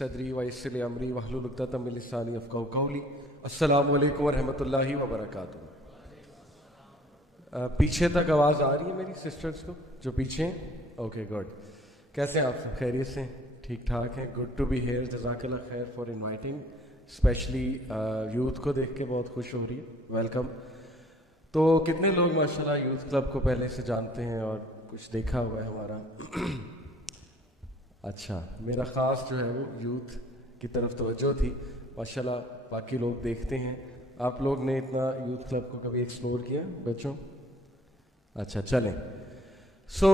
صدری ویسر لی امری واحلل عقدۃ من لسانی یفقہوا قولی. السلام علیکم ورحمۃ اللہ وبرکاتہ. پیچھے تک آواز آ رہی ہے میری سسٹرز کو جو پیچھے ہیں؟ Okay good. کیسے ہیں آپ سب؟ خیریت سے؟ ٹھیک ٹھاک ہیں. Good to be here. جزاک اللہ خیر فار انوائٹنگ. اسپیشلی یوتھ کو دیکھ کے بہت خوش ہو رہی ہے. ویلکم. تو کتنے لوگ ماشاءاللہ یوتھ کلب کو پہلے سے جانتے ہیں اور کچھ دیکھا ہوا ہے ہمارا؟ اچھا، میرا خاص جو ہے وہ یوتھ کی طرف توجہ تھی. ماشاءاللہ باقی لوگ دیکھتے ہیں. آپ لوگ نے اتنا یوتھ کلب کو کبھی ایکسپلور کیا بچوں؟ اچھا چلیں. سو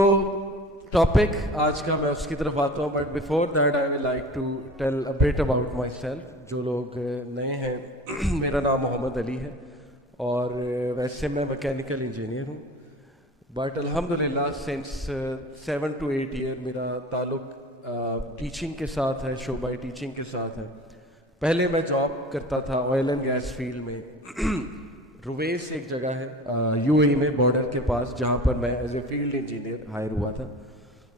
ٹاپک آج کا میں اس کی طرف آتا ہوں، but before that I would like to tell a bit about myself. جو لوگ نئے ہیں، میرا نام محمد علی ہے اور ویسے میں میکینیکل انجینئر ہوں، بٹ الحمدللہ سنس 7 to 8 ایئر میرا تعلق ٹیچنگ کے ساتھ ہے، شعبہ ٹیچنگ کے ساتھ ہے. پہلے میں جاب کرتا تھا آئل اینڈ گیس فیلڈ میں. رویس ایک جگہ ہے UAE میں بارڈر کے پاس، جہاں پر میں as a field engineer hired ہوا تھا.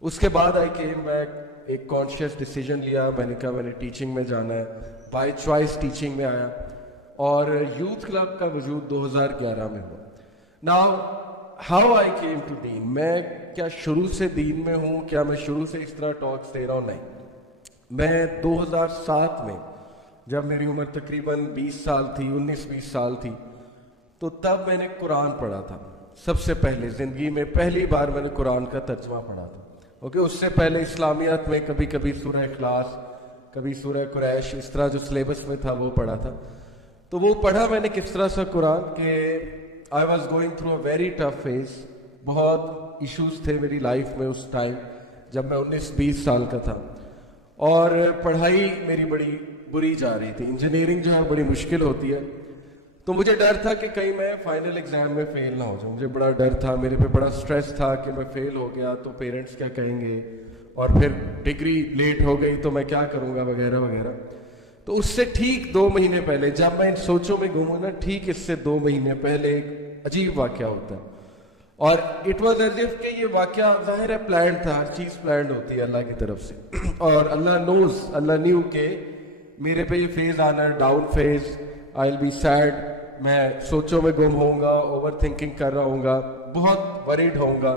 اس کے بعد آئی کیم بیک. ایک کانشیس ڈیسیجن لیا، میں نے کہا میں نے ٹیچنگ میں جانا ہے. بائی چوائس ٹیچنگ میں آیا اور یوتھ کلب کا وجود 2011 میں ہوا. Now how I came to deen. میں کیا شروع سے دین میں ہوں؟ کیا میں شروع سے اس طرح ٹاکس دے رہا ہوں؟ نہیں. میں 2007 میں جب میری عمر تقریباً 20 سال تھی، 19-20 سال تھی، تو تب میں نے قرآن پڑھا تھا. سب سے پہلے زندگی میں پہلی بار میں نے قرآن کا ترجمہ پڑھا تھا. اوکے، اس سے پہلے اسلامیات میں کبھی کبھی سورہ اخلاص، کبھی سورہ قریش، اس طرح جو سلیبس میں تھا وہ پڑھا تھا. تو وہ پڑھا میں نے کس طرح سے قرآن کہ I was going through a very tough phase. بہت ایشوز تھے میری لائف میں اس ٹائم جب میں 19-20 سال کا تھا، اور پڑھائی میری بڑی بری جا رہی تھی. انجینئرنگ جو ہے بڑی مشکل ہوتی ہے، تو مجھے ڈر تھا کہ کہیں میں فائنل ایگزام میں فیل نہ ہو جاؤں. مجھے بڑا ڈر تھا، میرے پہ بڑا سٹریس تھا کہ میں فیل ہو گیا تو پیرنٹس کیا کہیں گے، اور پھر ڈگری لیٹ ہو گئی تو میں کیا کروں گا وغیرہ وغیرہ. تو اس سے ٹھیک 2 مہینے پہلے جب میں ان سوچوں میں گم ہوں نا، ٹھیک اس سے 2 مہینے پہلے ایک عجیب واقعہ ہوتا ہے. اور اٹ واز ایز اف کہ یہ واقعہ ظاہر ہے پلانڈ تھا. ہر چیز پلانڈ ہوتی ہے اللہ کی طرف سے. اور اللہ نوز، اللہ نیو کہ میرے پہ یہ فیز آنا ہے، down phase. I will be sad. میں سوچوں میں گم ہوں گا، اوور تھنکنگ کر رہا ہوں گا، بہت وریڈ ہوں گا،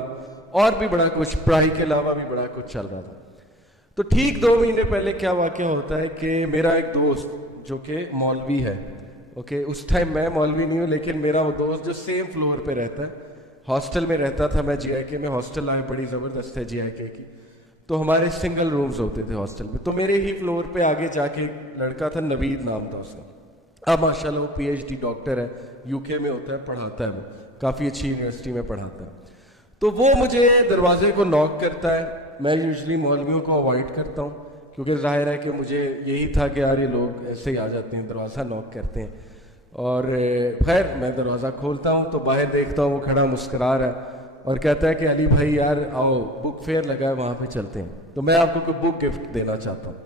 اور بھی بڑا کچھ، پڑھائی کے علاوہ بھی بڑا کچھ چل رہا تھا. تو ٹھیک 2 مہینے پہلے کیا واقعہ ہوتا ہے کہ میرا ایک دوست جو کہ مولوی ہے، اوکے، اس ٹائم میں مولوی نہیں ہوں، لیکن میرا وہ دوست جو سیم فلور پہ رہتا ہے، ہاسٹل میں رہتا تھا. میں GIK میں ہاسٹل آئے، بڑی زبردست ہے GIK کی. تو ہمارے سنگل رومز ہوتے تھے ہاسٹل میں. تو میرے ہی فلور پہ آگے جا کے ایک لڑکا تھا، نوید نام تھا اس کا. اب ماشاءاللہ وہ PhD ڈاکٹر ہے، UK میں ہوتا ہے، پڑھاتا ہے، وہ کافی اچھی یونیورسٹی میں پڑھاتا ہے. تو وہ مجھے دروازے کو ناک کرتا ہے. میں یوزلی مولویوں کو اوائڈ کرتا ہوں کیونکہ ظاہر ہے کہ مجھے یہی تھا کہ یار یہ لوگ ایسے ہی آ جاتے ہیں، دروازہ ناک کرتے ہیں. اور خیر میں دروازہ کھولتا ہوں تو باہر دیکھتا ہوں وہ کھڑا مسکرا رہا ہے اور کہتا ہے کہ علی بھائی یار آؤ، بک فیئر لگا ہے وہاں پہ چلتے ہیں، تو میں آپ کو کوئی بک گفٹ دینا چاہتا ہوں.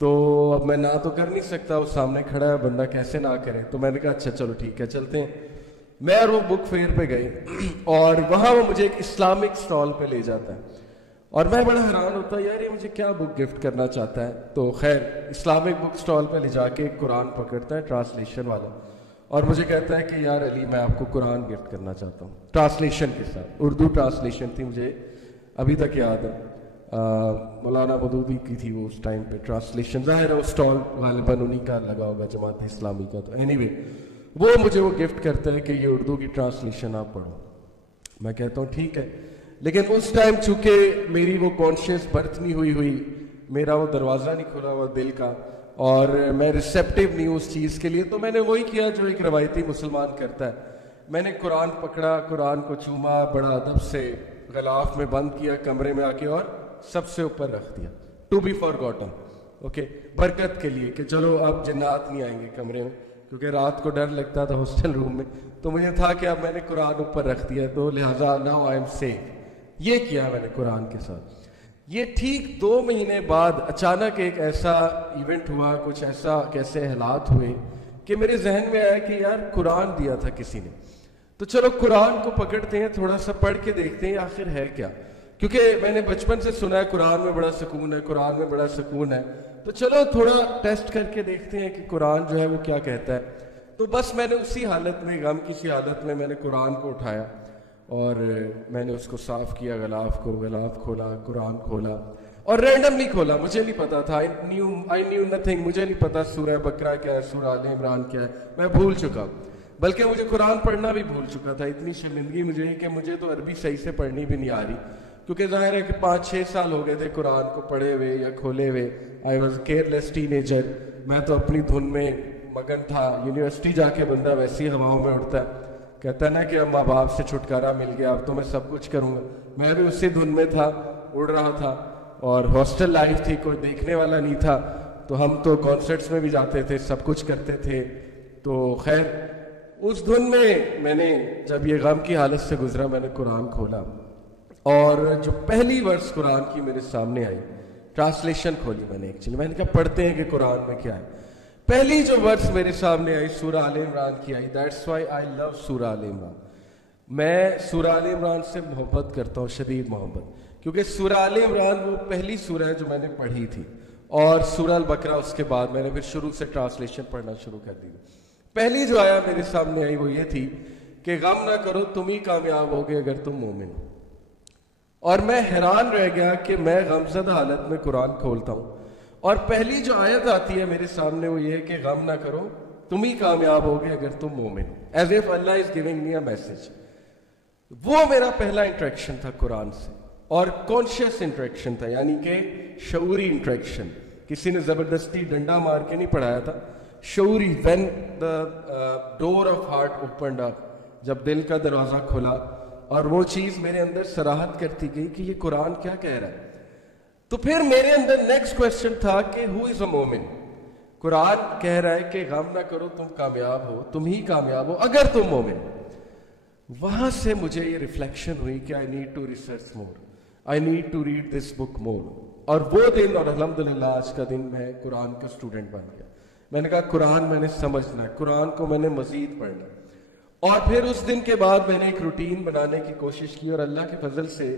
تو اب میں نہ تو کر نہیں سکتا، وہ سامنے کھڑا ہے بندہ، کیسے نہ کرے. تو میں نے کہا اچھا چلو ٹھیک ہے چلتے ہیں. میں اور وہ بک فیئر پہ گئے اور وہاں وہ مجھے ایک اسلامک سٹال پہ لے جاتا ہے اور میں بڑا حیران ہوتا ہے یار یہ مجھے کیا بک گفٹ کرنا چاہتا ہے. تو خیر اسلامک بک سٹال پہ لے جا کے قرآن پکڑتا ہے، ٹرانسلیشن والا، اور مجھے کہتا ہے کہ یار علی میں آپ کو قرآن گفٹ کرنا چاہتا ہوں، ٹرانسلیشن کے ساتھ. اردو ٹرانسلیشن تھی، مجھے ابھی تک یاد ہے، مولانا مودودی کی تھی وہ اس ٹائم پہ ٹرانسلیشن. ظاہر ہے وہ اسٹال غالباً انہیں کا لگا ہوگا، جماعت اسلامی کا. تو اینی وے وہ مجھے وہ گفٹ کرتا ہے کہ یہ اردو کی ٹرانسلیشن آپ پڑھو. میں کہتا ہوں ٹھیک ہے، لیکن اس ٹائم چونکہ میری وہ کانشیس برتھ نہیں ہوئی، میرا وہ دروازہ نہیں کھلا ہوا دل کا، اور میں ریسیپٹیو نہیں ہوں اس چیز کے لیے. تو میں نے وہی کیا جو ایک روایتی مسلمان کرتا ہے. میں نے قرآن پکڑا، قرآن کو چوما، بڑا ادب سے غلاف میں بند کیا کمرے میں آ کے اور سب سے اوپر رکھ دیا. ٹو بی فارگاٹن، اوکے، برکت کے لیے کہ چلو اب جنات نہیں آئیں گے کمرے میں، کیونکہ رات کو ڈر لگتا تھا ہاسٹل روم میں. تو مجھے تھا کہ اب میں نے قرآن اوپر رکھ دیا، تو لہٰذا ناؤ آئی ایم سیف. یہ کیا میں نے قرآن کے ساتھ. یہ ٹھیک 2 مہینے بعد اچانک ایک ایسا ایونٹ ہوا، کچھ ایسا کیسے حالات ہوئے کہ میرے ذہن میں آیا کہ یار قرآن دیا تھا کسی نے، تو چلو قرآن کو پکڑتے ہیں، تھوڑا سا پڑھ کے دیکھتے ہیں آخر ہے کیا. کیونکہ میں نے بچپن سے سنا ہے قرآن میں بڑا سکون ہے، قرآن میں بڑا سکون ہے، تو چلو تھوڑا ٹیسٹ کر کے دیکھتے ہیں کہ قرآن جو ہے وہ کیا کہتا ہے. تو بس میں نے اسی حالت میں، غم کی سی حالت میں نے قرآن کو اٹھایا اور میں نے اس کو صاف کیا، غلاف کھولا، قرآن کھولا اور رینڈملی کھولا. مجھے نہیں پتا تھا، I knew nothing. مجھے نہیں پتا سورہ بقرہ کیا ہے، سورہ آل عمران کیا ہے، میں بھول چکا. بلکہ مجھے قرآن پڑھنا بھی بھول چکا تھا. اتنی شرمندگی مجھے کہ مجھے تو عربی صحیح سے پڑھنی بھی نہیں آ رہی، کیونکہ ظاہر ہے کہ 5-6 سال ہو گئے تھے قرآن کو پڑھے ہوئے یا کھولے ہوئے. I was careless teenager. میں تو اپنی دھن میں مگن تھا. یونیورسٹی جا کے بندہ ویسی ہواؤں میں اڑتا ہے، کہتا ہے نا کہ اب ماں باپ سے چھٹکارا مل گیا، اب تو میں سب کچھ کروں گا. میں بھی اسی دھن میں تھا، اڑ رہا تھا. اور ہاسٹل لائف تھی، کوئی دیکھنے والا نہیں تھا، تو ہم تو کانسرٹس میں بھی جاتے تھے، سب کچھ کرتے تھے. تو خیر اس دھن میں نے جب یہ غم کی حالت سے گزرا، میں نے قرآن کھولا اور جو پہلی ورس قرآن کی میرے سامنے آئی، ٹرانسلیشن کھولی میں نے. ایکچولی میں نے کہا پڑھتے ہیں کہ قرآن میں کیا ہے. پہلی جو ورس میرے سامنے آئی سورہ آل عمران کی آئی. دیٹس وائی آئی لو سورہ آل عمران. میں سورہ آل عمران سے محبت کرتا ہوں، شدید محبت، کیونکہ سورہ آل عمران وہ پہلی سورہ ہے جو میں نے پڑھی تھی، اور سورہ البقرہ اس کے بعد میں نے پھر شروع سے ٹرانسلیشن پڑھنا شروع کر دی. پہلی جو آیا میرے سامنے آئی وہ یہ تھی کہ غم نہ کرو تم ہی کامیاب ہوگے اگر تم مومن ہو. اور میں حیران رہ گیا کہ میں غمزدہ حالت میں قرآن کھولتا ہوں اور پہلی جو آیت آتی ہے میرے سامنے وہ یہ کہ غم نہ کرو تم ہی کامیاب ہوگے اگر تم مومن ہو. As if Allah is giving me a message. وہ میرا پہلا انٹریکشن تھا قرآن سے، اور کانشیس انٹریکشن تھا، یعنی کہ شعوری انٹریکشن. کسی نے زبردستی ڈنڈا مار کے نہیں پڑھایا تھا. شعوری. when the door of heart opened up، جب دل کا دروازہ کھلا اور وہ چیز میرے اندر صراحت کرتی گئی کہ یہ قرآن کیا کہہ رہا ہے. تو پھر میرے اندر نیکسٹ کویسچن تھا کہ who is a مومن. قرآن کہہ رہا ہے کہ غم نہ کرو تم کامیاب ہو، تم ہی کامیاب ہو اگر تم مومن. وہاں سے مجھے یہ ریفلیکشن ہوئی کہ I need to research more, I need to read this book more. اور وہ دن، اور الحمدللہ آج کا دن میں قرآن کا اسٹوڈنٹ بن گیا. میں نے کہا قرآن میں نے سمجھنا ہے، قرآن کو میں نے مزید پڑھنا. اور پھر اس دن کے بعد میں نے ایک روٹین بنانے کی کوشش کی، اور اللہ کے فضل سے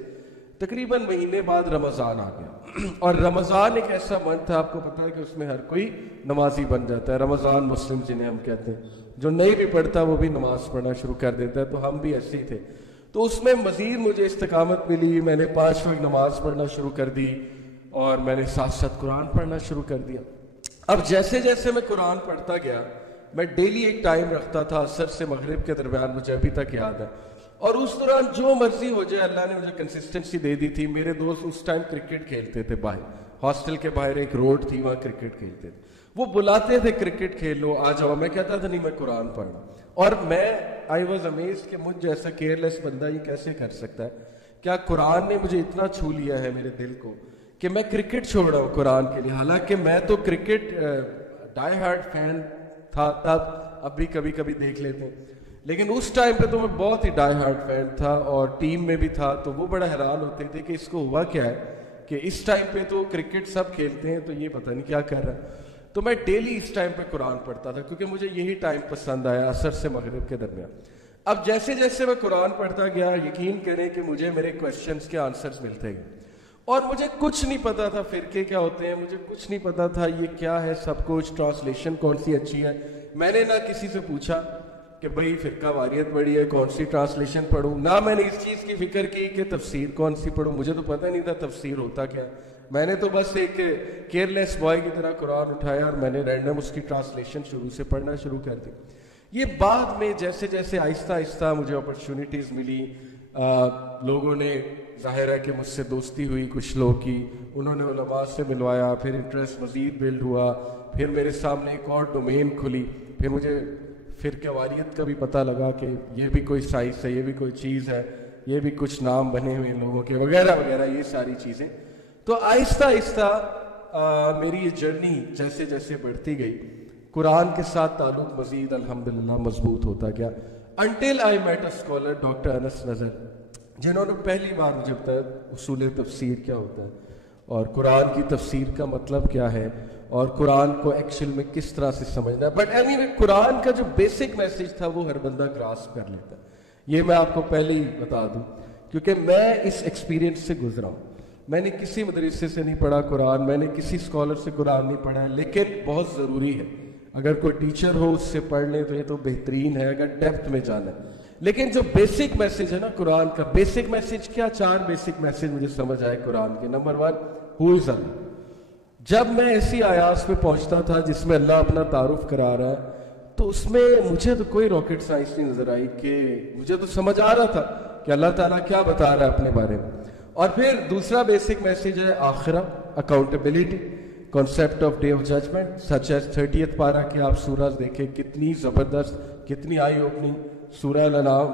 تقریباً مہینے بعد رمضان آ گیا. اور رمضان ایک ایسا منتھ ہے، آپ کو پتا ہے کہ اس میں ہر کوئی نمازی بن جاتا ہے. رمضان مسلم جنہیں ہم کہتے ہیں، جو نہیں بھی پڑھتا وہ بھی نماز پڑھنا شروع کر دیتا ہے. تو ہم بھی ایسے ہی تھے. تو اس میں مزید مجھے استقامت ملی. میں نے 5 وقت نماز پڑھنا شروع کر دی اور میں نے ساتھ ساتھ قرآن پڑھنا شروع کر دیا. اب جیسے جیسے میں قرآن پڑھتا گیا، میں ڈیلی ایک ٹائم رکھتا تھا عصر سے مغرب کے درمیان، مجھے ابھی تک یاد ہے. اور اس دوران جو مرضی ہو جائے اللہ نے مجھے کنسسٹنسی دے دی تھی. میرے دوست اس ٹائم کرکٹ کھیلتے تھے باہر، ہاسٹل کے باہر ایک روڈ تھی، وہاں کرکٹ کھیلتے تھے. وہ بلاتے تھے کرکٹ کھیل لو، آ جاؤ. میں کہتا تھا نہیں، میں قرآن پڑھنا. اور میں آئی واز امیزڈ کہ مجھ جیسا کیئرلیس بندہ یہ کیسے کر سکتا ہے. کیا قرآن نے مجھے اتنا چھو لیا ہے میرے دل کو کہ میں کرکٹ چھوڑ رہا ہوں قرآن کے لیے. حالانکہ میں تو کرکٹ ڈائی ہارڈ فین تھا تب، اب بھی کبھی کبھی دیکھ لیتے ہیں، لیکن اس ٹائم پہ تو میں بہت ہی ڈائی ہارڈ فین تھا اور ٹیم میں بھی تھا. تو وہ بڑا حیران ہوتے تھے کہ اس کو ہوا کیا ہے کہ اس ٹائم پہ تو کرکٹ سب کھیلتے ہیں تو یہ پتہ نہیں کیا کر رہا ہے. تو میں ڈیلی اس ٹائم پہ قرآن پڑھتا تھا کیونکہ مجھے یہی ٹائم پسند آیا، عصر سے مغرب کے درمیان. اب جیسے جیسے میں قرآن پڑھتا گیا، یقین کریں کہ مجھے میرے کویشچنس کے آنسرز ملتے گئے. اور مجھے کچھ نہیں پتا تھا فرقے کیا ہوتے ہیں، مجھے کچھ نہیں پتا تھا یہ کیا ہے سب کچھ، ٹرانسلیشن کون سی اچھی ہے. میں نے نہ کسی سے پوچھا کہ بھئی فرقہ واریت بڑی ہے کون سی ٹرانسلیشن پڑھوں، نہ میں نے اس چیز کی فکر کی کہ تفسیر کون سی پڑھوں. مجھے تو پتہ نہیں تھا تفسیر ہوتا کیا. میں نے تو بس ایک کیئرلیس بوائے کی طرح قرآن اٹھایا اور میں نے رینڈم اس کی ٹرانسلیشن شروع سے پڑھنا شروع کر دی. یہ بعد میں جیسے جیسے آہستہ آہستہ مجھے اپرچونیٹیز ملی، لوگوں نے ظاہر ہے کہ مجھ سے دوستی ہوئی، کچھ لوگ کی، انہوں نے علماء سے ملوایا، پھر انٹرسٹ مزید بلڈ ہوا. پھر میرے سامنے ایک اور ڈومین کھلی، پھر مجھے فرقہ واریت کا بھی پتہ لگا کہ یہ بھی کوئی سائنس ہے، یہ بھی کوئی چیز ہے، یہ بھی کچھ نام بنے ہوئے لوگوں کے وغیرہ وغیرہ، یہ ساری چیزیں. تو آہستہ آہستہ میری یہ جرنی جیسے جیسے بڑھتی گئی، قرآن کے ساتھ تعلق مزید الحمدللہ مضبوط ہوتا گیا. Until I met a scholar doctor Anas Nazar, جنہوں نے پہلی بار مجھے بتایا اصول تفسیر کیا ہوتا ہے اور قرآن کی تفسیر کا مطلب کیا ہے اور قرآن کو ایکچوئل میں کس طرح سے سمجھنا ہے. بٹ اینی وے قرآن کا جو بیسک میسج تھا وہ ہر بندہ گراسپ کر لیتا ہے. یہ میں آپ کو پہلے ہی بتا دوں کیونکہ میں اس ایکسپیرینس سے گزرا ہوں. میں نے کسی مدرسے سے نہیں پڑھا قرآن, میں نے کسی اسکالر سے قرآن نہیں پڑھا ہے, لیکن بہت ضروری ہے اگر کوئی ٹیچر ہو اس سے پڑھ لیں تو یہ تو بہترین ہے اگر ڈیپتھ میں جانا ہے. لیکن جو بیسک میسج ہے نا قرآن کا, بیسک میسج کیا, 4 بیسک میسج مجھے سمجھ آئے قرآن کے. نمبر 1, ہو از اللہ. جب میں ایسی آیات پہ پہنچتا تھا جس میں اللہ اپنا تعارف کرا رہا ہے تو اس میں مجھے تو کوئی راکٹ سائنس نہیں نظر آئی, کہ مجھے تو سمجھ آ رہا تھا کہ اللہ تعالیٰ کیا بتا رہا ہے اپنے بارے میں. اور پھر دوسرا بیسک میسج ہے آخرہ, accountability, concept of day of judgement, such as 30th پارہ کہ آپ سورہ دیکھیں کتنی زبردست, کتنی آئی اوپننگ. سورہ الانعام